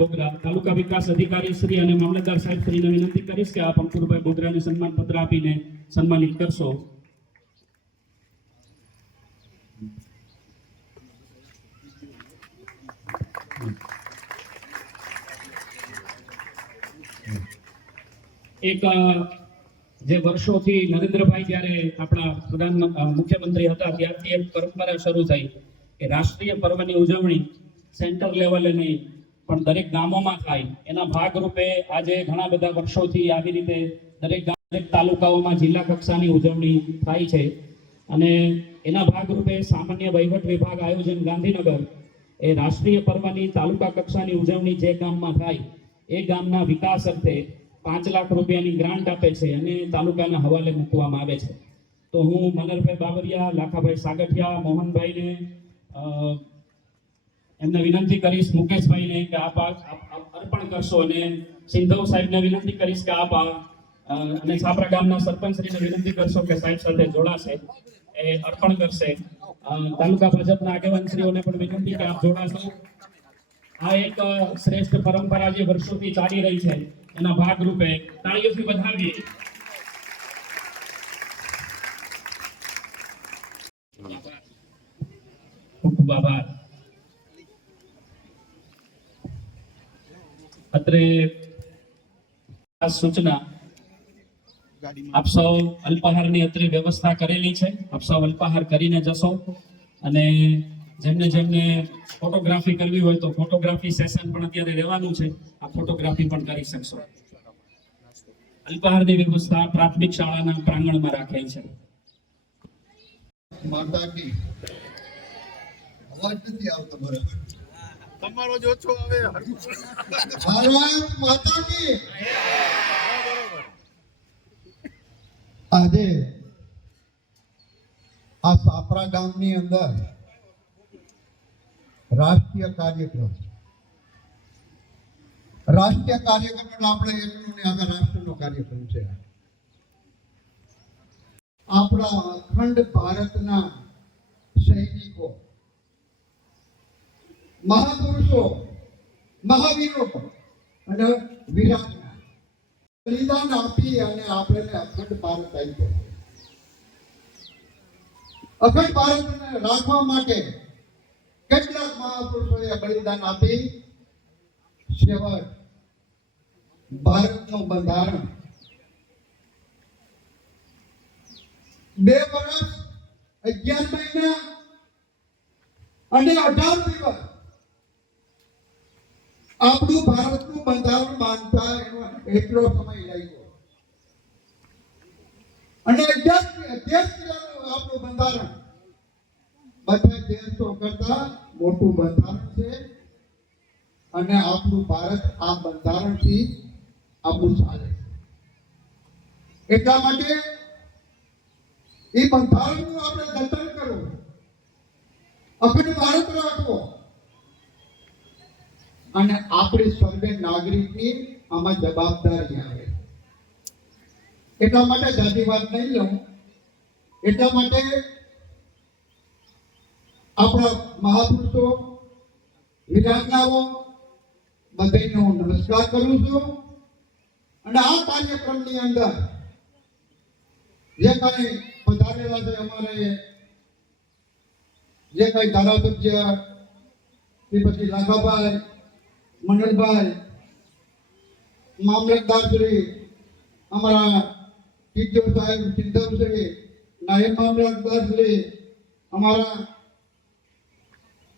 બોગરા, તાલુકા વિકાસ અધિકારી શ્રી અને મામલતદાર સાહેબ શ્રીને વિનંતી કરીશ કે આપ અંકુરભાઈ બોગરાને સન્માન પત્ર આપીને સન્માનિત કરશો. એક જે વર્ષોથી નરેન્દ્રભાઈ જ્યારે આપણા મુખ્યમંત્રી હતા ત્યારથી એક પરંપરા શરૂ થઈ કે રાષ્ટ્રીય પર્વની ઉજવણી સેન્ટર લેવલે નહીં પણ દરેક ગામોમાં થાય. એના ભાગરૂપે આજે ઘણા બધા વર્ષોથી આવી રીતે દરેક તાલુકાઓમાં જિલ્લા કક્ષાની ઉજવણી થાય છે. અને એના ભાગરૂપે સામાન્ય વહીવટ વિભાગ આયોજન ગાંધીનગર એ રાષ્ટ્રીય પર્વની તાલુકા કક્ષાની ઉજવણી જે ગામમાં થાય એ ગામના વિકાસ અર્થે 5 લાખ રૂપિયાની ગ્રાન્ટ આપે છે અને તાલુકાના હવાલે મૂકવામાં આવે છે. તો હું મનરભાઈ બાબરિયા, લાખાભાઈ સાગઠિયા, મોહનભાઈને એમને વિનંતી કરીશ, મુકેશભાઈને કે આપ અર્પણ કરશો અને સિંધવ સાહેબને વિનંતી કરીશ કે આપ અને છાપરા ગામના સરપંચશ્રીને વિનંતી કરશો કે સાહેબ સાથે જોડાશે એ અર્પણ કરશે. તાલુકા ભાજપના આગેવાનશ્રીઓને પણ વિનંતી કે આપ જોડાશો. આ એક શ્રેષ્ઠ પરંપરા જે વર્ષોથી ચાલી રહી છે એના ભાગરૂપે તાળીઓથી વધાવીએ. ખૂબ ખૂબ આભાર. અત્રે આ સૂચના આપ સૌ અલ્પાહારની અત્રે વ્યવસ્થા કરેલી છે. આપ સૌ અલ્પાહાર કરીને જશો અને જેમને ફોટોગ્રાફી કરવી હોય તો ફોટોગ્રાફી સેશન પણ અત્યારે રહેવાનું છે. આ ફોટોગ્રાફી પણ કરી શકશો. અલ્પાહારની વ્યવસ્થા પ્રાથમિક શાળાના પ્રાંગણમાં રાખેલ છે. માતા કી અવાજ નથી આવતો બરાબર. તમારો જ ઓછો આવે. ભારત માતા કી. આજે આ સાપરા ગામની અંદર રાષ્ટ્રીય કાર્યક્રમ એટલે આપણે એટલું ને આખા રાષ્ટ્રનો કાર્યક્રમ છે. આપણા અખંડ ભારતના સૈનિકો, મહાપુરુષો, મહાવીરો અને વીરાંગના બલિદાન આપી અને આપણે અખંડ ભારત આપ્યો. અખંડ ભારતને રાખવા માટે કેટલાક મહાપુરુષોએ બલિદાન આપી છેવટ ભારતનું બંધારણ 2 વર્ષ 11 મહિના અને 18 દિવસ આપણું ભારતનું બંધારણ બાંધતા એટલો સમય લાગ્યો. અને 11 કિલોનું આપણું બંધારણ બધા દેશો કરતા મોટું બંધારણ છે. અને આપણું ભારત આ બંધારણથી આપણું ચાલે. એટલા માટે એ બંધારણનું આપણે જતન કરવું, અખંડ ભારત રાખવો અને આપણી સર્વે નાગરિકની આમાં જવાબદારી આવે. એટલા માટે જાતિ વાત નહીં લઉં. એટલા માટે આપણા મહાપુરુષો, વીરાંગનાઓ બધાનો નમસ્કાર કરું છું. અને આ કાર્યક્રમની અંદર જે કઈ પધારેલા છે અમારે જે કઈ ધારાસભ્ય શ્રીપતિ લાખાભાઈ, મંડળભાઈ, મામલતદાર શ્રી, અમારા ટીડીઓ સાહેબ સિંધવ શ્રી, નાયબ મામલતદાર શ્રી, અમારા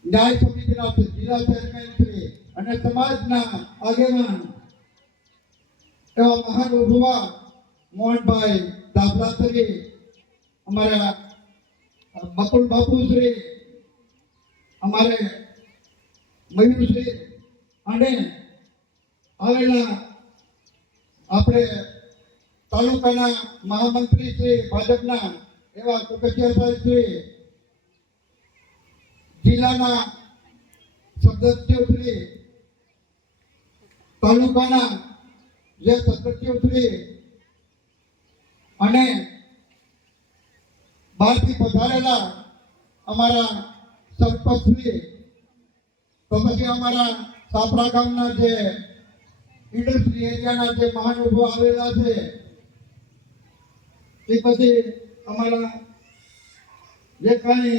ન્યાય સમિતિના જિલ્લા ચેરમેન શ્રી અને સમાજના આગેવાન એવા મહાનુભાવ મોહનભાઈ દાભલાશ્રી, અમારા બકુલ બાપુશ્રી, અમારે મયુરશ્રી અને આવેલા આપણે તાલુકાના મહામંત્રી શ્રી ભાજપના એવા કુકચિયા સાહેબ શ્રી, જિલ્લાના સદસ્યો શ્રી, તાલુકાના જે સદસ્યો શ્રી અને બહારથી પધારેલા અમારા સરપંચ શ્રી, તો પછી અમારા સાપરા ગામના જે ઇન્ડસ્ટ્રી એરિયાના જે મહાનુભાવો આવેલા છે, એ પછી અમારા જે કઈ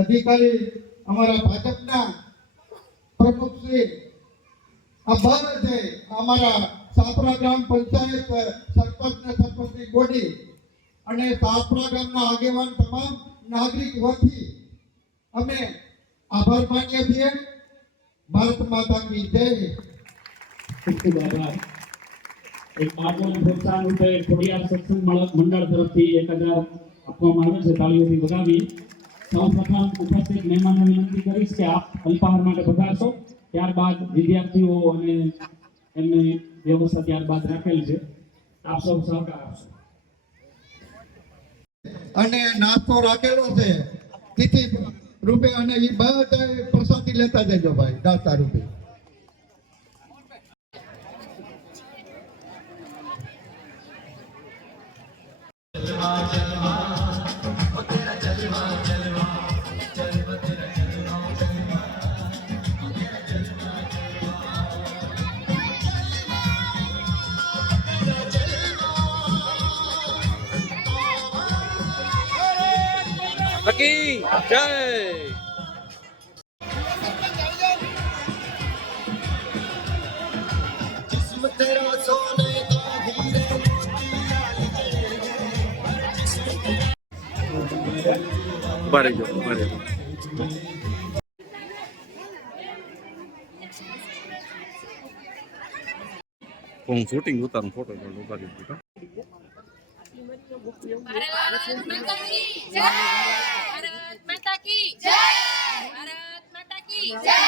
અધિકારી અમારા ભાજપના પ્રમુખ શ્રી આ બધે અમારા સાપરા ગ્રામ પંચાયત સરપંચ ને સરપંચની બોડી અને સાપરા ગામના આગેવાન તમામ નાગરિક વતી અમે આભાર માનીએ છીએ. ભારત માતા કી જય. ખૂબ ખૂબ આભાર. એક બાળકોને પ્રોત્સાહન રૂપે ખોડિયાર સત્સંગ મંડળ તરફથી 1000 આપવામાં આવે છે. તાળીઓથી વધાવીએ. સૌપ્રથમ ઉપસ્થિત મહેમાનોને વિનંતી કરીશ કે આપ અલ્પાહાર માટે પધારશો. ત્યારબાદ વિદ્યાર્થીઓ અને એમની વ્યવસ્થા ત્યારબાદ રાખેલ છે. આપ સૌ સહકાર આપશો. અને નાસ્તો રાખેલો છે તિથિ રૂપે અને એ બધા પ્રસાદી લેતા જજો ભાઈ દાતા રૂપે. જય. હું શૂટિંગ ઉતારું ફોટો ઉતારી દીધો. ભારત માતા કી જય. ભારત માતા કી જય. ભારત માતા કી જય.